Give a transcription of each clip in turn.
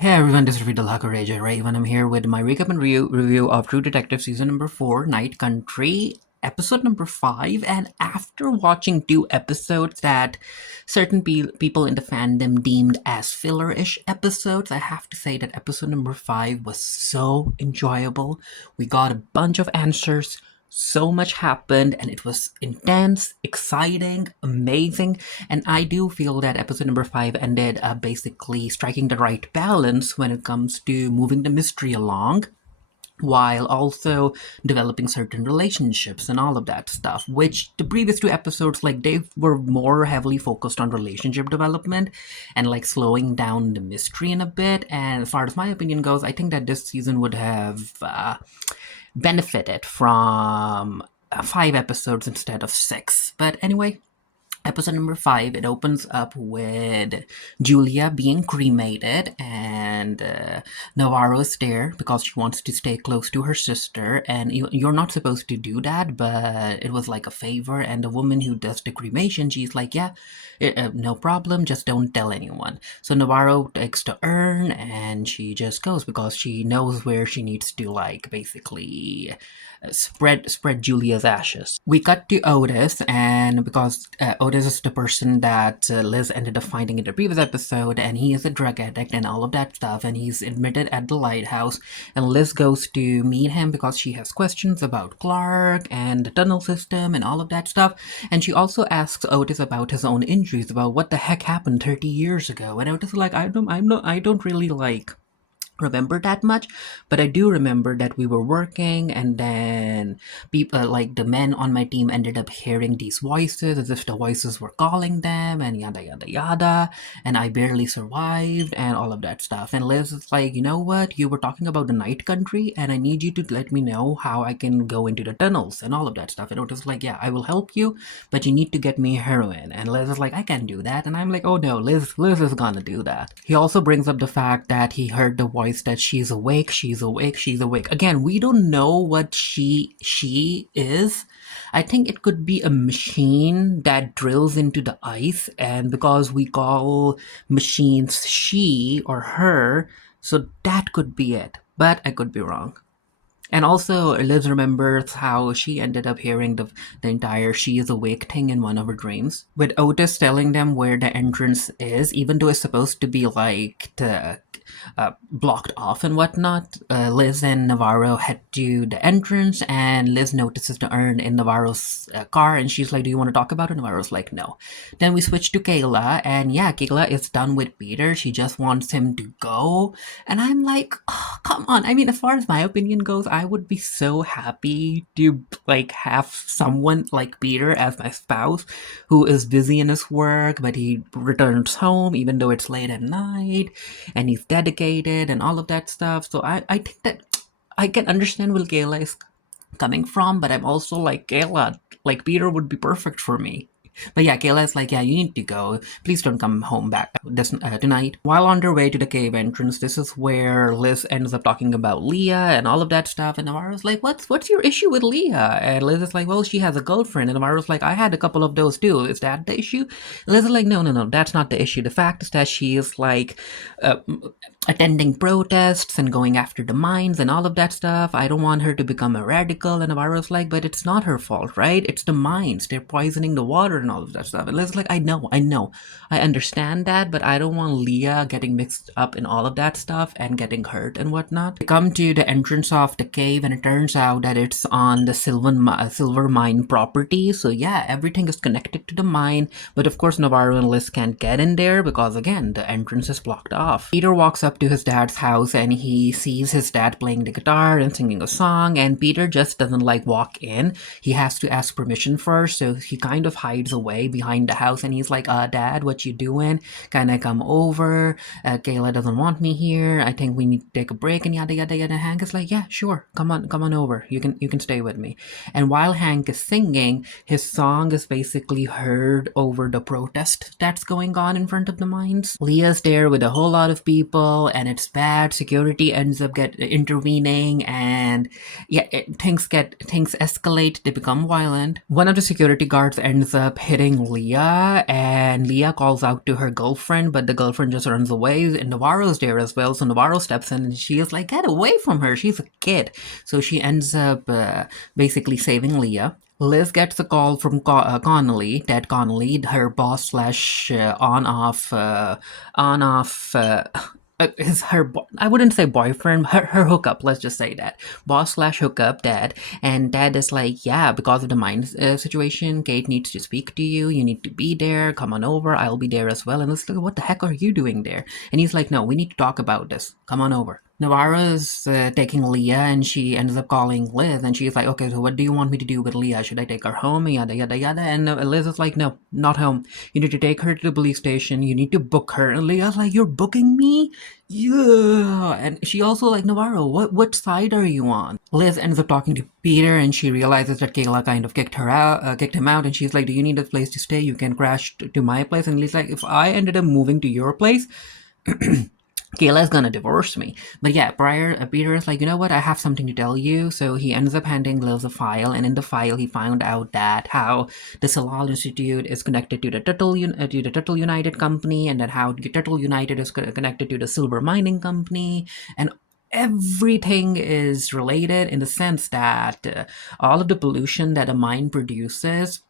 Hey everyone, this is Reis, and I'm here with my recap and review of True Detective Season number 4, Night Country, episode number 5. And after watching two episodes that certain people in the fandom deemed as filler-ish episodes, I have to say that episode number 5 was so enjoyable. We got a bunch of answers, so much happened, and it was intense, exciting, amazing. And I do feel that episode number 5 ended up basically striking the right balance when it comes to moving the mystery along while also developing certain relationships and all of that stuff, which the previous two episodes, like, they were more heavily focused on relationship development and like slowing down the mystery in a bit. And as far as my opinion goes, I think that this season would have benefited from 5 episodes instead of 6. But anyway, episode number 5, it opens up with Julia being cremated, and Navarro's there because she wants to stay close to her sister. And you're not supposed to do that, but it was like a favor. And the woman who does the cremation, she's like, yeah, no problem, just don't tell anyone. So Navarro takes the urn and she just goes because she knows where she needs to, like, basically spread Julia's ashes. We cut to Otis, and because Otis is the person that Liz ended up finding in the previous episode, and he is a drug addict and all of that stuff, and he's admitted at the lighthouse. And Liz goes to meet him because she has questions about Clark and the tunnel system and all of that stuff. And she also asks Otis about his own injuries, about what the heck happened 30 years ago. And Otis is like, I don't really like remember that much, but I do remember that we were working, and then people, like the men on my team, ended up hearing these voices as if the voices were calling them, and yada yada yada, and I barely survived and all of that stuff. And Liz is like, you know what, you were talking about the night country, and I need you to let me know how I can go into the tunnels and all of that stuff. And Otis is like, yeah, I will help you, but you need to get me heroin. And Liz is like, I can't do that. And I'm like, oh no, Liz is gonna do that. He also brings up the fact that he heard the voice that she's awake, she's awake, she's awake. Again, we don't know what she is. I think it could be a machine that drills into the ice, and because we call machines she or her, so that could be it. But I could be wrong. And also, Liz remembers how she ended up hearing the entire she is awake thing in one of her dreams. With Otis telling them where the entrance is, even though it's supposed to be like blocked off and whatnot, Liz and Navarro head to the entrance, and Liz notices the urn in Navarro's car, and she's like, do you want to talk about it? Navarro's like, no. Then we switch to Kayla, and yeah, Kayla is done with Peter. She just wants him to go. And I'm like, oh, come on. I mean, as far as my opinion goes, I would be so happy to like have someone like Peter as my spouse who is busy in his work, but he returns home even though it's late at night, and he's dedicated and all of that stuff. So I think that I can understand where Kayla is coming from, but I'm also like, Kayla, like Peter would be perfect for me. But yeah, Kayla is like, yeah, you need to go. Please don't come home back tonight. While on their way to the cave entrance, this is where Liz ends up talking about Leah and all of that stuff. And Navarro's like, what's your issue with Leah? And Liz is like, well, she has a girlfriend. And Navarro's like, I had a couple of those too. Is that the issue? Liz is like, no, that's not the issue. The fact is that she is like uh, attending protests and going after the mines and all of that stuff. I don't want her to become a radical. And Navarro's like, but it's not her fault, right? It's the mines. They're poisoning the water and all of that stuff. And Liz's like, I know. I understand that, but I don't want Leah getting mixed up in all of that stuff and getting hurt and whatnot. They come to the entrance of the cave, and it turns out that it's on the silver mine property. So yeah, everything is connected to the mine. But of course, Navarro and Liz can't get in there because, again, the entrance is blocked off. Peter walks up to his dad's house, and he sees his dad playing the guitar and singing a song, and Peter just doesn't like walk in. He has to ask permission first, so he kind of hides away behind the house, and he's like, Dad, what you doing? Can I come over? Kayla doesn't want me here. I think we need to take a break, and yada yada yada. Hank is like, yeah, sure, come on over. You can stay with me. And while Hank is singing, his song is basically heard over the protest that's going on in front of the mines. Leah's there with a whole lot of people, and it's bad. Security ends up intervening, and yeah, things escalate. They become violent. One of the security guards ends up up hitting Leah, and Leah calls out to her girlfriend, but the girlfriend just runs away, and Navarro's there as well, so Navarro steps in, and she is like, get away from her, she's a kid. So she ends up basically saving Leah. Liz gets a call from Connolly, Ted Connolly, her boss slash on off is her I wouldn't say boyfriend, her hookup, let's just say that, boss slash hookup, Dad. And Dad is like, yeah, because of the mine situation, Kate needs to speak to you, you need to be there, come on over, I'll be there as well. And it's like, what the heck are you doing there? And he's like, no, we need to talk about this, come on over. Navarro's taking Leah, and she ends up calling Liz, and she's like, okay, so what do you want me to do with Leah? Should I take her home? Yada, yada, yada. And Liz is like, no, not home. You need to take her to the police station. You need to book her. And Leah's like, you're booking me? Yeah. And she also like, Navarro, what side are you on? Liz ends up talking to Peter, and she realizes that Kayla kind of kicked him out, and she's like, do you need a place to stay? You can crash to my place. And he's like, if I ended up moving to your place, Kayla's gonna divorce me. But yeah, Peter is like, you know what, I have something to tell you. So he ends up handing Liz a file, and in the file he found out that how the Salal Institute is connected to the Turtle United Company, and that how the Turtle United is connected to the Silver Mining Company, and everything is related in the sense that all of the pollution that a mine produces,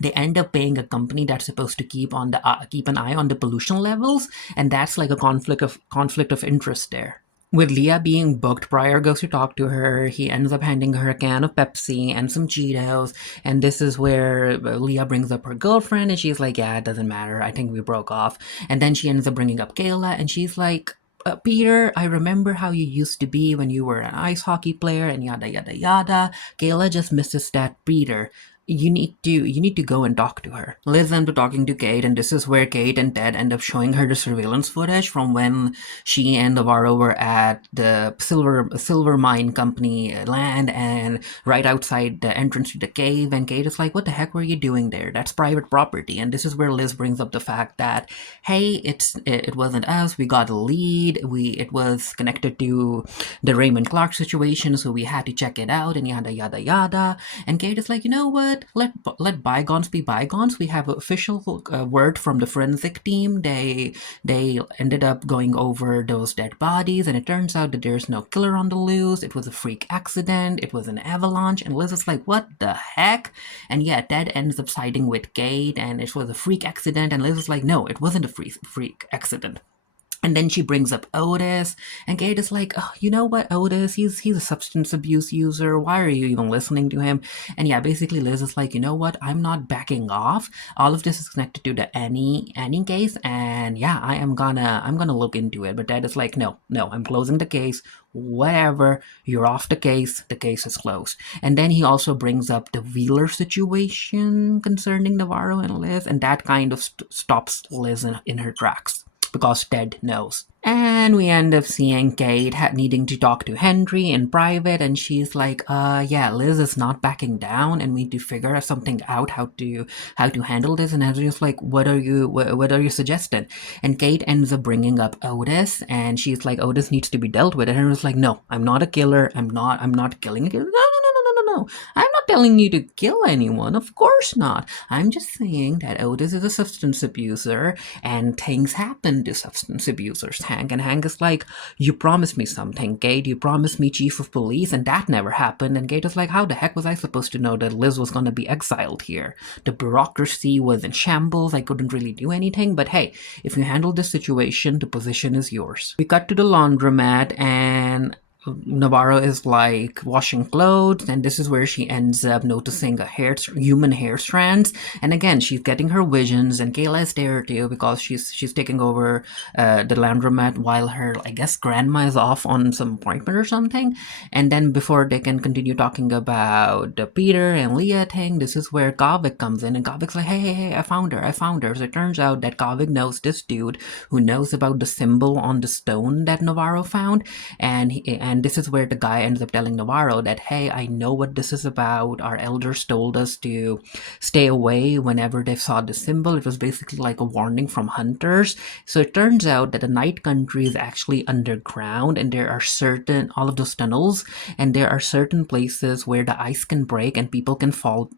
they end up paying a company that's supposed to keep an eye on the pollution levels, and that's like a conflict of interest there. With Leah being booked, Pryor goes to talk to her. He ends up handing her a can of Pepsi and some Cheetos, and this is where Leah brings up her girlfriend, and she's like, yeah, it doesn't matter, I think we broke off. And then she ends up bringing up Kayla, and she's like, Peter, I remember how you used to be when you were an ice hockey player, and yada yada yada. Kayla just misses that Peter. You need to go and talk to her. Liz ends up talking to Kate, and this is where Kate and Ted end up showing her the surveillance footage from when she and Navarro were at the silver mine company land, and right outside the entrance to the cave. And Kate is like, what the heck were you doing there? That's private property. And this is where Liz brings up the fact that, hey, it wasn't us, we got a lead, it was connected to the Raymond Clark situation, so we had to check it out, and yada yada yada. And Kate is like, you know what, let bygones be bygones. We have official word from the forensic team. They ended up going over those dead bodies, and it turns out that there's no killer on the loose. It was a freak accident. It was an avalanche. And Liz is like, what the heck? And yeah, Ted ends up siding with Kate, and it was a freak accident. And Liz is like, no, it wasn't a freak accident. And then she brings up Otis, and Kate is like, oh, you know what, Otis, he's a substance abuse user. Why are you even listening to him? And yeah, basically Liz is like, you know what, I'm not backing off. All of this is connected to the Annie case, and yeah, I'm gonna look into it. But Dad is like, no, I'm closing the case. Whatever, you're off the case is closed. And then he also brings up the Wheeler situation concerning Navarro and Liz, and that kind of stops Liz in her tracks, because Ted knows. And we end up seeing Kate needing to talk to Henry in private, and she's like, yeah, Liz is not backing down, and we need to figure something out how to handle this. And Henry's like, what are you suggesting? And Kate ends up bringing up Otis, and she's like, Otis needs to be dealt with. And Henry's like, no, I'm not a killer. I'm not killing a killer. No. I'm not telling you to kill anyone. Of course not. I'm just saying that Otis is a substance abuser, and things happen to substance abusers, Hank. And Hank is like, you promised me something, Kate. You promised me chief of police, and that never happened. And Kate is like, how the heck was I supposed to know that Liz was going to be exiled here? The bureaucracy was in shambles. I couldn't really do anything. But hey, if you handle this situation, the position is yours. We cut to the laundromat, and Navarro is like washing clothes, and this is where she ends up noticing human hair strands. And again, she's getting her visions, and Kayla is there too, because she's taking over the laundromat while her, I guess, grandma is off on some appointment or something. And then before they can continue talking about the Peter and Leah thing, this is where Kavik comes in, and Kavik's like, hey, I found her. So it turns out that Kavik knows this dude who knows about the symbol on the stone that Navarro found, and And this is where the guy ends up telling Navarro that, hey, I know what this is about. Our elders told us to stay away whenever they saw the symbol. It was basically like a warning from hunters. So it turns out that the night country is actually underground, and there are certain, all of those tunnels, and there are certain places where the ice can break and people can fall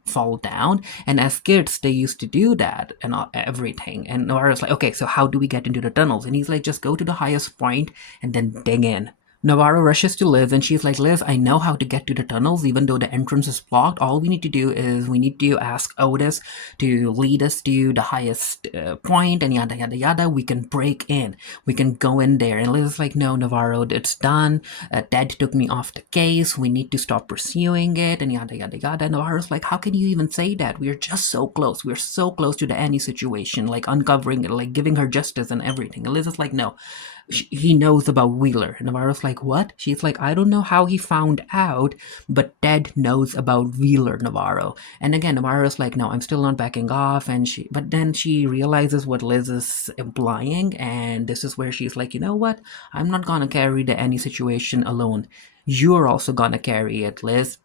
down. And as kids, they used to do that and everything. And Navarro's like, okay, so how do we get into the tunnels? And he's like, just go to the highest point and then dig in. Navarro rushes to Liz and she's like, Liz, I know how to get to the tunnels even though the entrance is blocked. All we need to do is we need to ask Otis to lead us to the highest point and yada yada yada. We can break in. We can go in there. And Liz is like, no, Navarro, it's done. Dad took me off the case. We need to stop pursuing it and yada yada yada. And Navarro's like, how can you even say that? We're just so close. We're so close to the Annie situation, like uncovering it, like giving her justice and everything. And Liz is like, no, he knows about Wheeler. And Navarro's like, what? She's like, I don't know how he found out, but Ted knows about Wheeler, Navarro. And again, Navarro's like, no, I'm still not backing off. But then she realizes what Liz is implying. And this is where she's like, you know what? I'm not gonna carry the Annie situation alone. You're also gonna carry it, Liz.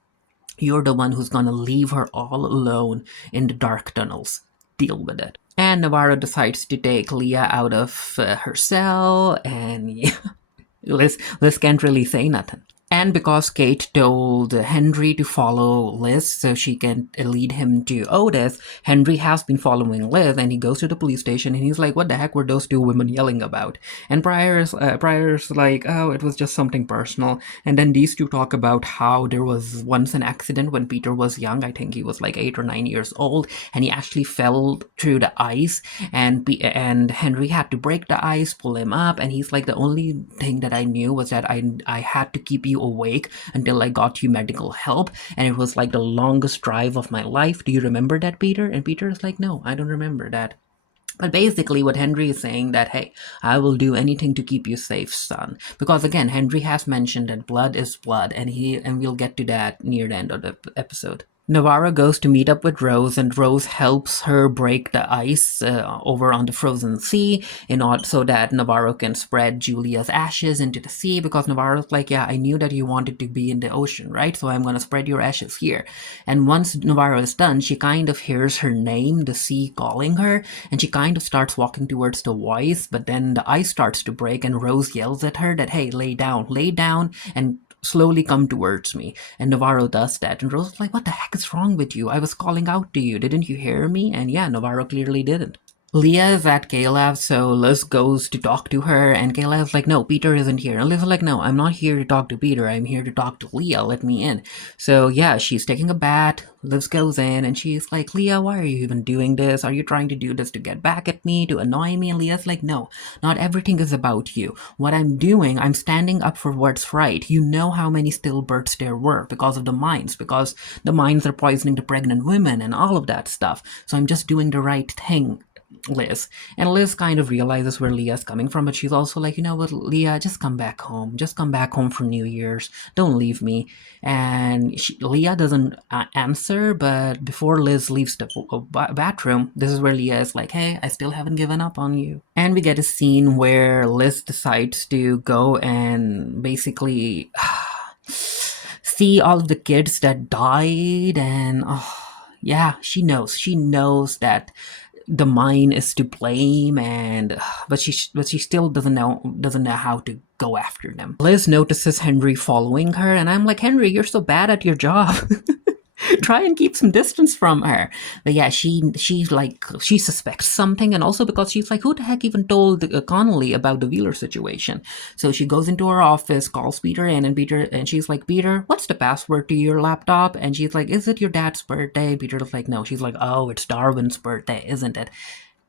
You're the one who's gonna leave her all alone in the dark tunnels. Deal with it. And Navarro decides to take Leah out of her cell, and yeah, Liz can't really say nothing. And because Kate told Henry to follow Liz so she can lead him to Otis, Henry has been following Liz, and he goes to the police station and he's like, what the heck were those two women yelling about? And Pryor's like, oh, it was just something personal. And then these two talk about how there was once an accident when Peter was young. I think he was like 8 or 9 years old, and he actually fell through the ice, and Henry had to break the ice, pull him up, and he's like, the only thing that I knew was that I had to keep you awake until I got you medical help, and it was like the longest drive of my life. Do you remember that, Peter? And Peter is like, no, I don't remember that. But basically what Henry is saying that, hey, I will do anything to keep you safe, son. Because again, Henry has mentioned that blood is blood, and we'll get to that near the end of the episode. Navarro goes to meet up with Rose, and Rose helps her break the ice over on the frozen sea in order so that Navarro can spread Julia's ashes into the sea, because Navarro's like, yeah, I knew that you wanted to be in the ocean, right? So I'm going to spread your ashes here. And once Navarro is done, she kind of hears her name, the sea calling her, and she kind of starts walking towards the voice, but then the ice starts to break, and Rose yells at her that, hey, lay down, and slowly come towards me. And Navarro does that, and Rose is like, what the heck is wrong with you? I was calling out to you. Didn't you hear me? And yeah, Navarro clearly didn't. Leah is at Caleb, so Liz goes to talk to her, and Caleb's like, no, Peter isn't here. And Liz is like, no, I'm not here to talk to Peter, I'm here to talk to Leah, let me in. So yeah, she's taking a bath, Liz goes in, and she's like, Leah, why are you even doing this? Are you trying to do this to get back at me, to annoy me? And Leah's like, no, not everything is about you. What I'm doing, I'm standing up for what's right. You know how many stillbirths there were because of the mines, because the mines are poisoning the pregnant women and all of that stuff. So I'm just doing the right thing, Liz. And Liz kind of realizes where Leah's coming from, but she's also like, you know what, Leah, just come back home. Just come back home for New Year's. Don't leave me. And Leah doesn't answer, but before Liz leaves the bathroom, this is where Leah is like, hey, I still haven't given up on you. And we get a scene where Liz decides to go and basically see all of the kids that died, and yeah, she knows that the mine is to blame, and but she still doesn't know how to go after them. Liz notices Henry following her, and I'm like, Henry, you're so bad at your job. Try and keep some distance from her. But yeah, she suspects something, and also because she's like, who the heck even told Connolly about the Wheeler situation? So she goes into her office, calls Peter in, and she's like, Peter, what's the password to your laptop? And she's like, is it your dad's birthday? Peter's like, no. She's like, oh, it's Darwin's birthday, isn't it?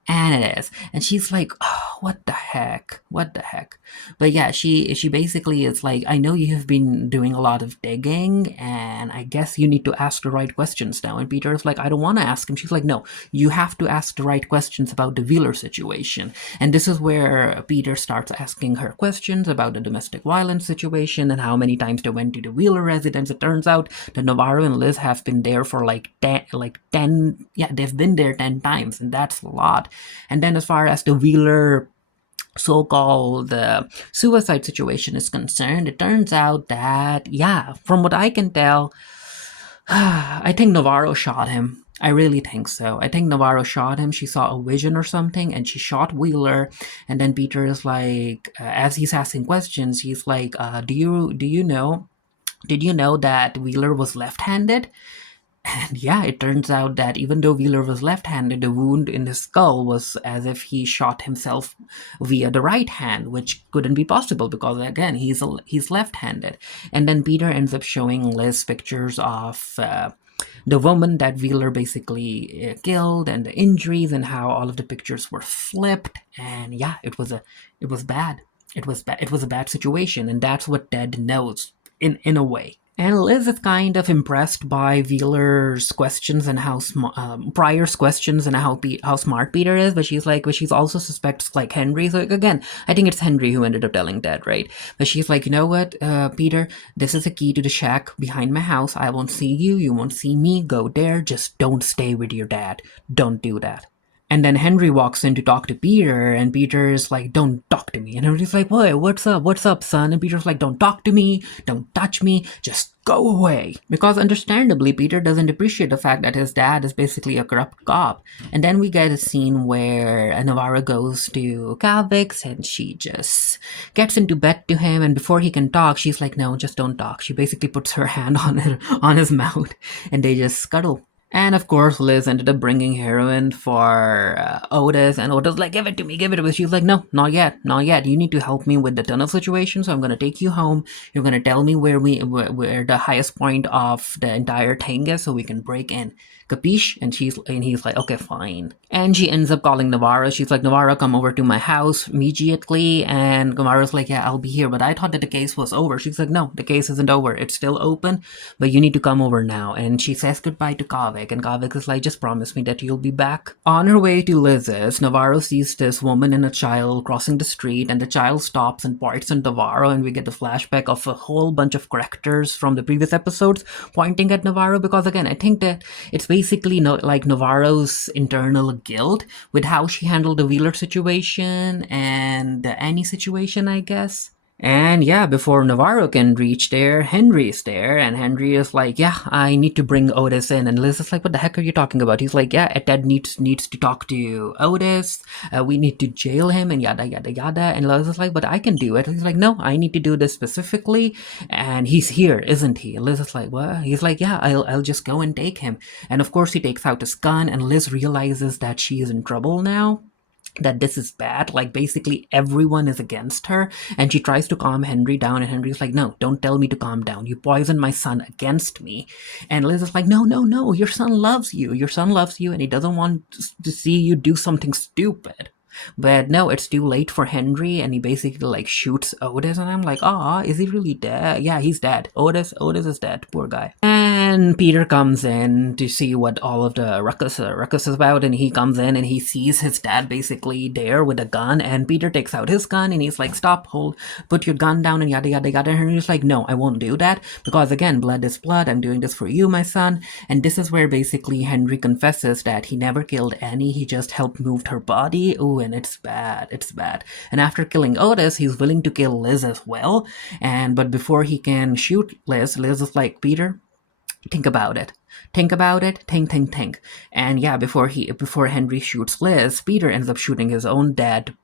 And it is. And she's like, oh, what the heck? But yeah, she basically is like, I know you have been doing a lot of digging, and I guess you need to ask the right questions now. And Peter's like, I don't want to ask him. She's like, no, you have to ask the right questions about the Wheeler situation. And this is where Peter starts asking her questions about the domestic violence situation and how many times they went to the Wheeler residence. It turns out that Navarro and Liz have been there for like 10, yeah, they've been there 10 times, and that's a lot. And then as far as the Wheeler so-called suicide situation is concerned, it turns out that, yeah, from what I can tell, I think Navarro shot him. I really think so. I think Navarro shot him. She saw a vision or something, and she shot Wheeler. And then Peter is like, as he's asking questions, he's like, Did you know that Wheeler was left-handed?" And yeah, it turns out that even though Wheeler was left-handed, the wound in his skull was as if he shot himself via the right hand, which couldn't be possible because again he's left-handed. And then Peter ends up showing Liz pictures of the woman that Wheeler basically killed, and the injuries, and how all of the pictures were flipped. And yeah, it was bad. It was bad. It was a bad situation, and that's what Ted knows in a way. And Liz is kind of impressed by Wheeler's questions and how Pryor's questions and how smart Peter is, but she's also suspects like Henry. So again, I think it's Henry who ended up telling Ted, right? But she's like, you know what, Peter, this is a key to the shack behind my house. I won't see you. You won't see me. Go there. Just don't stay with your dad. Don't do that. And then Henry walks in to talk to Peter, and Peter is like, "Don't talk to me." And Henry's like, "What? What's up? What's up, son?" And Peter's like, "Don't talk to me. Don't touch me. Just go away." Because understandably, Peter doesn't appreciate the fact that his dad is basically a corrupt cop. And then we get a scene where Navarro goes to Calvix, and she just gets into bed to him. And before he can talk, she's like, "No, just don't talk." She basically puts her hand on his mouth, and they just scuttle. And of course, Liz ended up bringing heroin for Otis, and Otis like, "Give it to me, give it to me." She's like, "No, not yet, not yet. You need to help me with the tunnel situation, so I'm gonna take you home. You're gonna tell me where the highest point of the entire thing is, so we can break in. Capiche?" And he's like, "Okay, fine." And she ends up calling Navarro. She's like, "Navarro, come over to my house immediately." And Navarro's like, "Yeah, I'll be here, but I thought that the case was over." She's like, "No, the case isn't over. It's still open, but you need to come over now." And she says goodbye to Kavik, and Kavik is like, "Just promise me that you'll be back." On her way to Liz's, Navarro sees this woman and a child crossing the street, and the child stops and points at Navarro, and we get the flashback of a whole bunch of characters from the previous episodes pointing at Navarro, because again, I think that it's basically like Navarro's internal guilt with how she handled the Wheeler situation and the Annie situation, I guess. And yeah, before Navarro can reach there, Henry's there, and Henry is like, "Yeah, I need to bring Otis in." And Liz is like, "What the heck are you talking about?" He's like, "Yeah, Ted needs to talk to Otis. We need to jail him, and yada yada yada." And Liz is like, "But I can do it." He's like, "No, I need to do this specifically, and he's here, isn't he?" And Liz is like, "What?" He's like, "Yeah, I'll just go and take him." And of course, he takes out his gun, and Liz realizes that she is in trouble now, that this is bad. Like basically everyone is against her, and she tries to calm Henry down, and Henry's like, "No, don't tell me to calm down. You poisoned my son against me." And Liz is like, "No, no, no, your son loves you. Your son loves you, and he doesn't want to see you do something stupid." But no, it's too late for Henry, and he basically like shoots Otis, and I'm like, "Ah, is he really dead?" Yeah, he's dead. Otis is dead. Poor guy. And Peter comes in to see what all of the ruckus is about, and he comes in and he sees his dad basically there with a gun, and Peter takes out his gun and he's like, "Stop, put your gun down," and yada yada yada. And Henry's like, "No, I won't do that, because again, blood is blood. I'm doing this for you, my son." And this is where basically Henry confesses that he never killed Annie, he just helped move her body. Ooh, and it's bad. It's bad. And after killing Otis, he's willing to kill Liz as well. But before he can shoot Liz, Liz is like, "Peter, think about it. Think about it. Think. And yeah, before Henry shoots Liz, Peter ends up shooting his own dad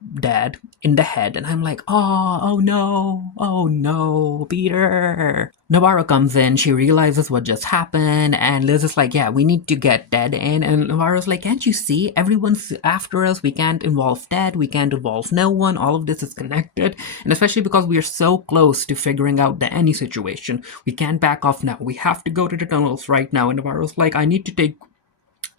in the head. And I'm like, oh no, Peter. Navarro comes in, she realizes what just happened, and Liz is like, "Yeah, we need to get Ted in." And Navarro's like, "Can't you see? Everyone's after us. We can't involve Ted. We can't involve no one. All of this is connected. And especially because we are so close to figuring out the Annie situation. We can't back off now. We have to go to the tunnels right now." And Navarro's like, "I need to take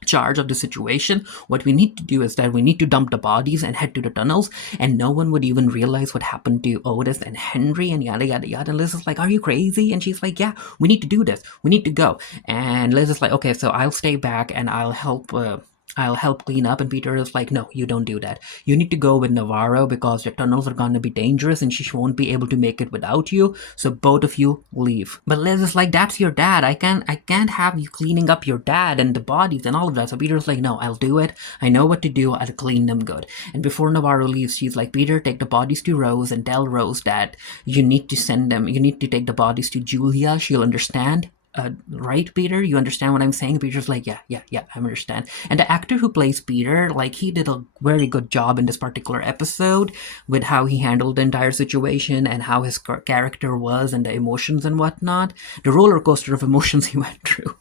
charge of the situation. What we need to do is that we need to dump the bodies and head to the tunnels, and no one would even realize what happened to Otis and Henry," and yada yada yada. And Liz is like, "Are you crazy?" And she's like, "Yeah, we need to do this. We need to go." And Liz is like, "Okay, so I'll stay back and I'll help I'll help clean up. And Peter is like, no, you don't do that. You need to go with Navarro because the tunnels are going to be dangerous and she won't be able to make it without you. So both of you leave. But Liz is like, that's your dad. I can't have you cleaning up your dad and the bodies and all of that. So Peter's like, no, I'll do it. I know what to do. I'll clean them good. And before Navarro leaves, she's like, Peter, take the bodies to Rose and tell Rose that you need to send them. You need to take the bodies to Julia. She'll understand. Right, Peter? You understand what I'm saying? Peter's like, yeah, I understand. And the actor who plays Peter, like, he did a very good job in this particular episode with how he handled the entire situation and how his character was and the emotions and whatnot. The roller coaster of emotions he went through.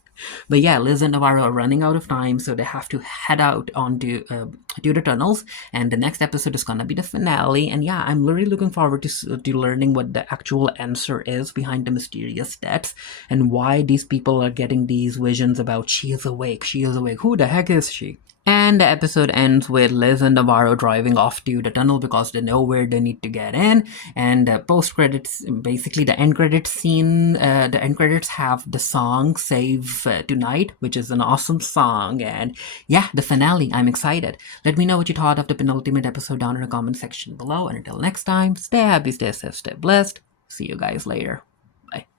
But yeah, Liz and Navarro are running out of time, so they have to head out onto to the tunnels. And the next episode is gonna be the finale. And yeah, I'm really looking forward to learning what the actual answer is behind the mysterious deaths and why these people are getting these visions about she is awake, she is awake. Who the heck is she? And the episode ends with Liz and Navarro driving off to the tunnel because they know where they need to get in. And post credits, basically the end credits scene, the end credits have the song Save Tonight, which is an awesome song. And yeah, the finale, I'm excited. Let me know what you thought of the penultimate episode down in the comment section below. And until next time, stay happy, stay safe, stay blessed. See you guys later. Bye.